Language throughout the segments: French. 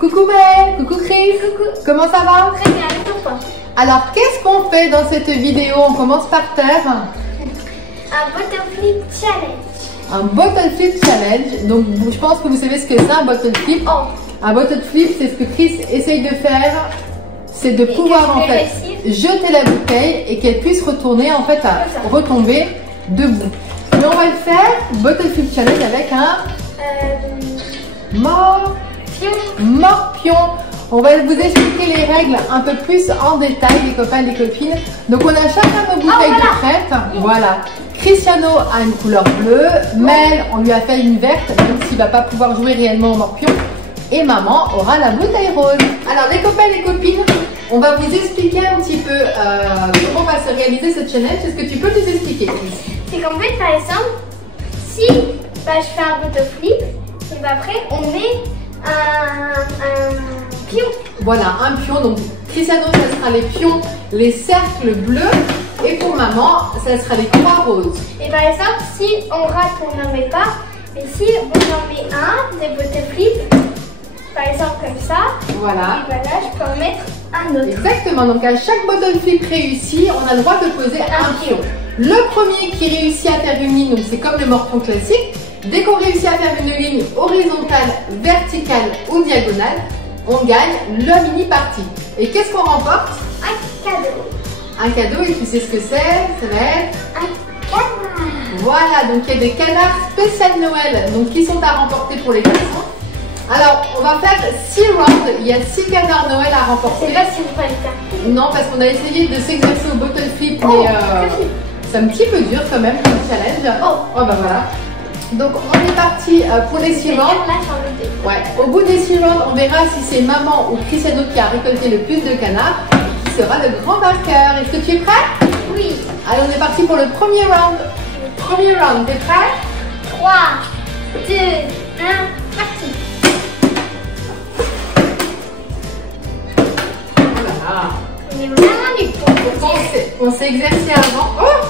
Coucou Maëlle, coucou Chris. Coucou. Comment ça va? Très bien, et pour toi? Alors, qu'est-ce qu'on fait dans cette vidéo? On commence par terre. Un bottle flip challenge. Un bottle flip challenge. Donc, je pense que vous savez ce que c'est un bottle flip. Oh. Un bottle flip, c'est ce que Chris essaye de faire. C'est de pouvoir en fait jeter la bouteille et qu'elle puisse retourner en fait à retomber debout. Mais on va le faire bottle flip challenge avec un morpion. On va vous expliquer les règles un peu plus en détail, les copains et les copines. Donc on a chacun nos bouteilles de prête. Voilà. Cristiano a une couleur bleue, Mel on lui a fait une verte, même s'il ne va pas pouvoir jouer réellement au morpion. Et maman aura la bouteille rose. Alors les copains et les copines, on va vous expliquer un petit peu comment va se réaliser ce challenge. Est-ce que tu peux nous expliquer, Chris? C'est qu'en fait, par exemple, si je fais un bottle flip, et après on met un pion. Voilà, un pion. Donc Cristiano, ça sera les pions, les cercles bleus. Et pour maman, ça sera les croix roses. Et par exemple, si on rate, on n'en met pas. Et si on en met un, des bottle flip, par exemple comme ça, voilà. Et voilà, je peux en mettre un autre. Exactement, donc à chaque bottle flip réussi, on a le droit de poser un pion. Le premier qui réussit à faire une ligne, donc c'est comme le morpion classique. Dès qu'on réussit à faire une ligne horizontale, verticale ou diagonale, on gagne le mini party. Et qu'est-ce qu'on remporte? Un cadeau. Un cadeau, et tu sais ce que c'est? Ça va être un canard. Voilà, donc il y a des canards spécial Noël, donc qui sont à remporter pour les garçons. Alors, on va faire 6 rounds. Il y a 6 canards Noël à remporter. C'est pas si vous faites ça. Non, parce qu'on a essayé de s'exercer au bottle flip, mais c'est un petit peu dur quand même comme challenge. Oh bah voilà. Donc, on est parti pour les 6 rounds. Ouais. Au bout des 6 rounds, on verra si c'est maman ou Cristiano qui a récolté le plus de canards et qui sera le grand vainqueur. Est-ce que tu es prêt? Oui. Allez, on est parti pour le premier round. Premier round, t'es prêt? 3, 2, 1, parti. On est vraiment du bon. On s'est exercé avant. Oh!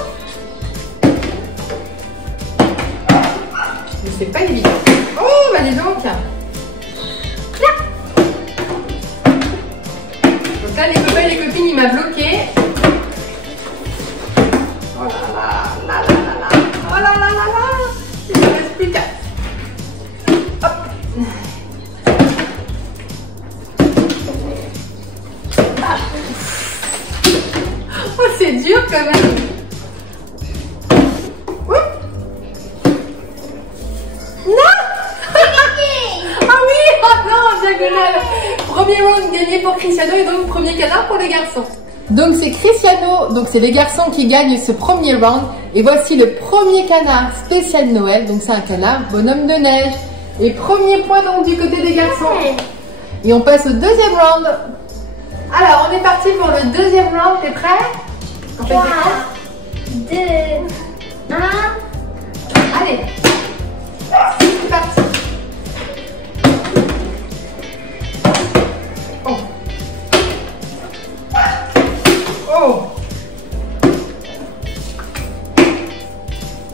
Mais c'est pas évident. Oh, bah dis donc. Là. Donc là, les copains et les copines, il m'a bloqué. Oh là là, là là là là. Oh là là là là. Il ne reste plus qu'à. Hop. Oh, c'est dur quand même. Non. Ah oui, oh non, diagonale. Premier round gagné pour Cristiano et donc premier canard pour les garçons. Donc c'est Cristiano, donc c'est les garçons qui gagnent ce premier round. Et voici le premier canard spécial Noël. Donc c'est un canard bonhomme de neige. Et premier point donc du côté des garçons. Et on passe au deuxième round. Alors on est parti pour le deuxième round, t'es prêt? 3, 2, 1. Allez, c'est parti. Oh. Oh.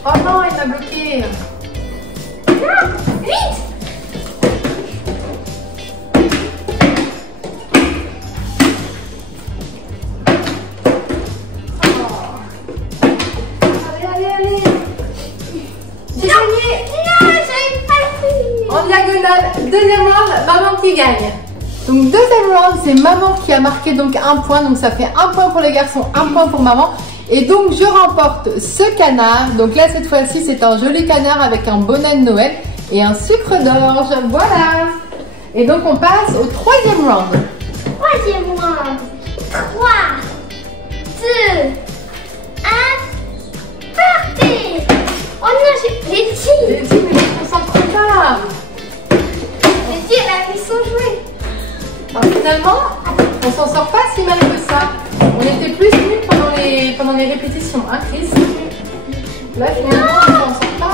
Oh non, il m'a bloqué. Non, vite. Deuxième round, maman qui gagne. Donc deuxième round, c'est maman qui a marqué donc un point. Donc ça fait un point pour les garçons, un point pour maman. Et donc je remporte ce canard. Donc là cette fois-ci c'est un joli canard avec un bonnet de Noël et un sucre d'orge. Voilà. Et donc on passe au troisième round. Troisième round. 3, 2, 1. Partez. Oh non, j'ai Letty. Letty, mais je ne concentre pas. Letty, elle a mis son jouet. Alors, finalement, on s'en sort pas si mal que ça. On était plus nuls pendant les répétitions, hein Chris? Là, finalement, on s'en sort pas.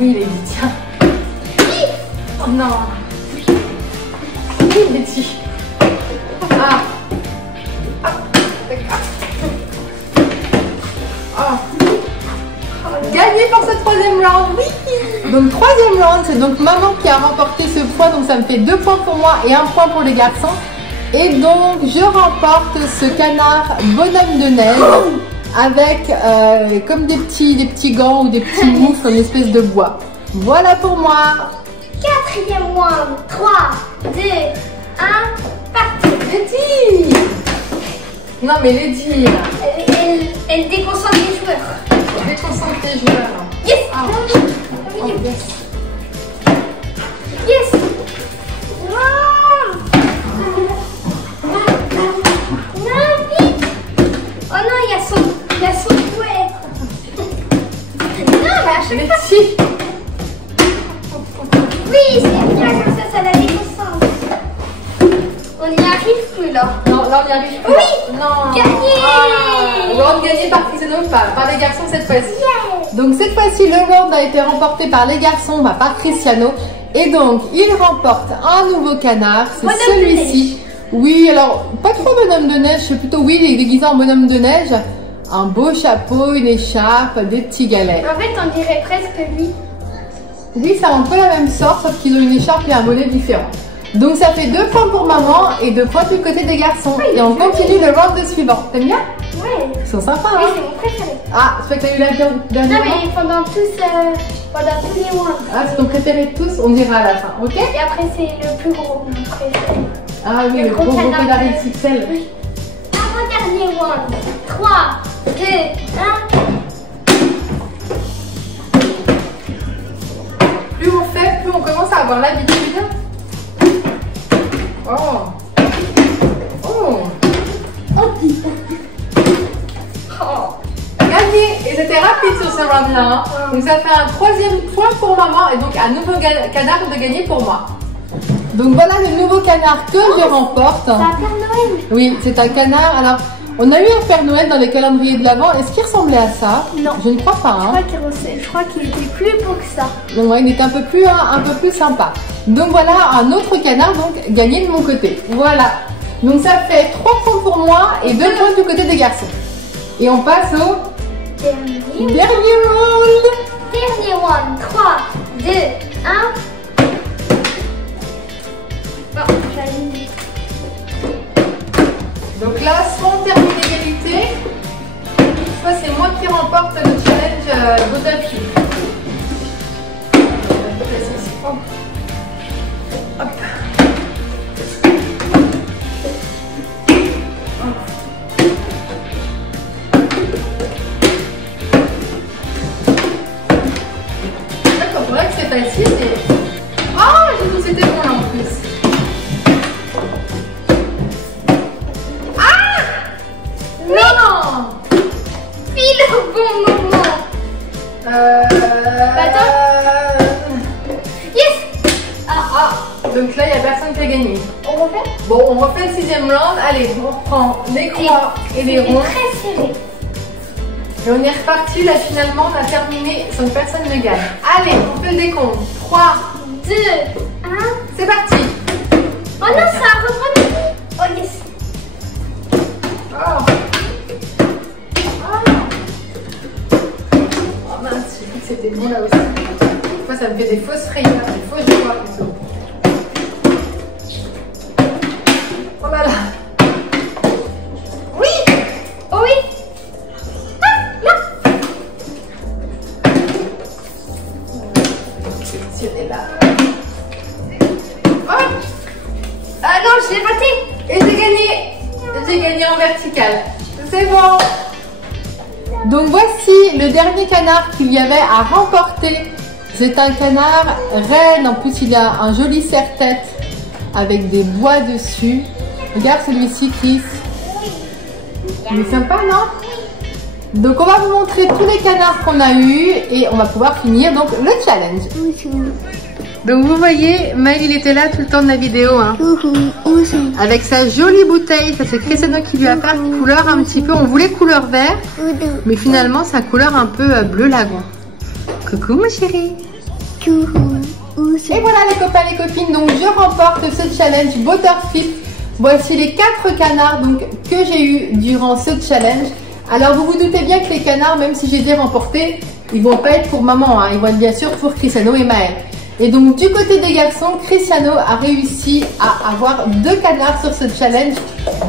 Oui, Letty, tiens. Oh non. Oui, Letty. Ah. Ah, d'accord. Oh. Gagné pour cette troisième round. Oui. Donc troisième round, c'est donc maman qui a remporté ce point. Donc ça me fait 2 points pour moi et 1 point pour les garçons. Et donc je remporte ce canard bonhomme de neige avec comme des petits gants ou des petits moufles en espèce de bois. Voilà pour moi. Quatrième round. 3, 2, 1, parti. Lady. Non mais Lady. Elle déconcentre les joueurs. Déconcentre les joueurs. Yes. Ah. Oh, yes. Yes. Wow. Non, vite. Oh non, il y a son jouet. Non, mais à chaque fois. Si. Oui, c'est bien comme ça la déconcentre. On n'y arrive plus là. Non, là on n'y arrive plus. Oui. Non. Gagné. Round gagné par Cristiano, par les garçons cette fois-ci. Yes. Donc cette fois-ci, le round a été remporté par les garçons, par Cristiano. Et donc, il remporte un nouveau canard. C'est celui-ci. Oui, alors, pas trop bonhomme de neige, c'est plutôt, oui, il est déguisé en bonhomme de neige. Un beau chapeau, une écharpe, des petits galets. En fait, on dirait presque lui. Oui, c'est un peu la même sorte, sauf qu'ils ont une écharpe et un bonnet différent. Donc ça fait 2 points pour maman et 2 points du côté des garçons. Et on continue le round suivant. T'aimes bien? Ouais. Ils sont sympas, Oui, hein? c'est mon préféré. Ah, c'est pas que t'as eu la dernière? Non, mais pendant tous les rounds. Ah, c'est ton préféré de tous? On dira à la fin, ok? Et après, c'est le plus gros, mon préféré. Ah oui, le gros canard XXL. Oui. Avant-dernier round. 3, 2, 1. Plus on fait, plus on commence à avoir l'habitude. Oh. Oh. Oh. Gagné. Et c'était rapide sur ce round-là. Hein. Donc ça fait un 3e point pour maman et donc un nouveau canard de gagner pour moi. Donc voilà le nouveau canard que je remporte. C'est un Père Noël. Oui, c'est un canard. Alors, on a eu un Père Noël dans les calendriers de l'Avent. Est-ce qu'il ressemblait à ça? Non. Je ne crois pas. Hein. Je crois qu'il était plus beau que ça. Donc ouais, il est un peu plus sympa. Donc voilà un autre canard donc gagné de mon côté. Voilà. Donc ça fait 3 points pour moi et 2 points du côté des garçons. Et on passe au dernier round. Dernier round. 3, 2, 1. Bon, j'allume. Donc là, soit on termine l'égalité, soit c'est moi qui remporte le challenge Butterfly. Hop. D'accord, c'est vrai que c'est facile. Ah, j'ai cru que c'était bon là en plus. Non! Pile au bon moment. Attends. Yes. Donc là, il n'y a personne qui a gagné. On refait? Bon, on refait le 6e round. Allez, on reprend les croix et les ronds. Très serré. Et on est reparti. Là, finalement, on a terminé sans que personne ne gagne. Allez, on fait le décompte. 3, 2, 1. c'est parti. Oh non, ça a repris. Oh yes. Oh. Oh mince, j'ai cru que c'était bon là aussi. Des fois, ça me fait des fausses frayeurs, des fausses joies plutôt. Oh là là. Oui. Oh oui. Ah, là. Sélectionner là. Oh. Ah non, je l'ai raté. Et j'ai gagné. J'ai gagné en vertical. C'est bon. Donc voici le dernier canard qu'il y avait à remporter. C'est un canard reine. En plus, il a un joli serre-tête avec des bois dessus. Regarde celui-ci, Chris. Il est sympa, non? Donc on va vous montrer tous les canards qu'on a eu et on va pouvoir finir donc le challenge. Donc vous voyez, Maël il était là tout le temps de la vidéo, hein, avec sa jolie bouteille. Ça c'est Cristiano qui lui a fait couleur un petit peu. On voulait couleur vert, mais finalement sa couleur un peu bleu lagon. Coucou ma chérie. Et voilà les copains, les copines. Donc je remporte ce challenge Butterfly. Voici les 4 canards donc que j'ai eu durant ce challenge. Alors vous vous doutez bien que les canards, même si j'ai déjà remporté, Ils vont pas être pour maman, hein, ils vont être bien sûr pour Cristiano et Maël. Et donc du côté des garçons, Cristiano a réussi à avoir 2 canards sur ce challenge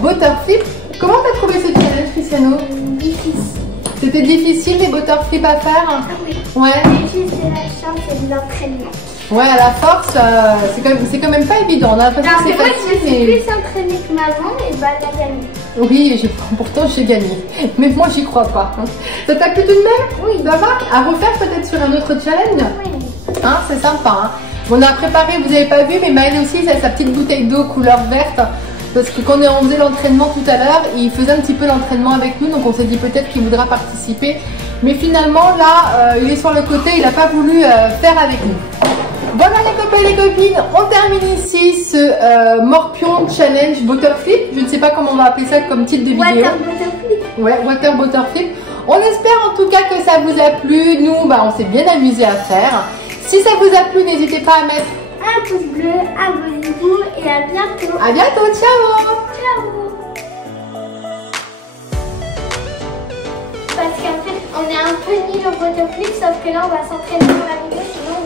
Butterflip. Comment t'as trouvé ce challenge, Cristiano? Difficile. C'était difficile les Butterflip à faire? Ah oui. Ouais. Juste de la chance et de l'entraînement. Ouais, à la force, c'est quand même pas évident. On a l'impression que c'est Moi, facile, je suis plus entraînée que maman et bah elle a gagné. Oui, pourtant j'ai gagné. Mais moi j'y crois pas. Ça t'a plu tout de même? Oui. Ça va? À refaire peut-être sur un autre challenge? Oui. Hein, c'est sympa. Hein. On a préparé, vous n'avez pas vu, mais Maël aussi, ça a sa petite bouteille d'eau couleur verte. Parce que quand on faisait l'entraînement tout à l'heure, il faisait un petit peu l'entraînement avec nous. Donc on s'est dit peut-être qu'il voudra participer. Mais finalement, là, il est sur le côté, il n'a pas voulu faire avec nous. Voilà les copains et les copines, on termine ici ce Morpion Challenge Butterflip. Je ne sais pas comment on va appeler ça comme titre de vidéo. Water Butterflip. Ouais, Water Butterflip. On espère en tout cas que ça vous a plu. Nous, bah, on s'est bien amusé à faire. Si ça vous a plu, n'hésitez pas à mettre un pouce bleu, abonnez-vous et à bientôt. À bientôt, ciao. Ciao. Parce qu'en fait, on est un peu nul au Butterflip, sauf que là, on va s'entraîner pour la vidéo, sinon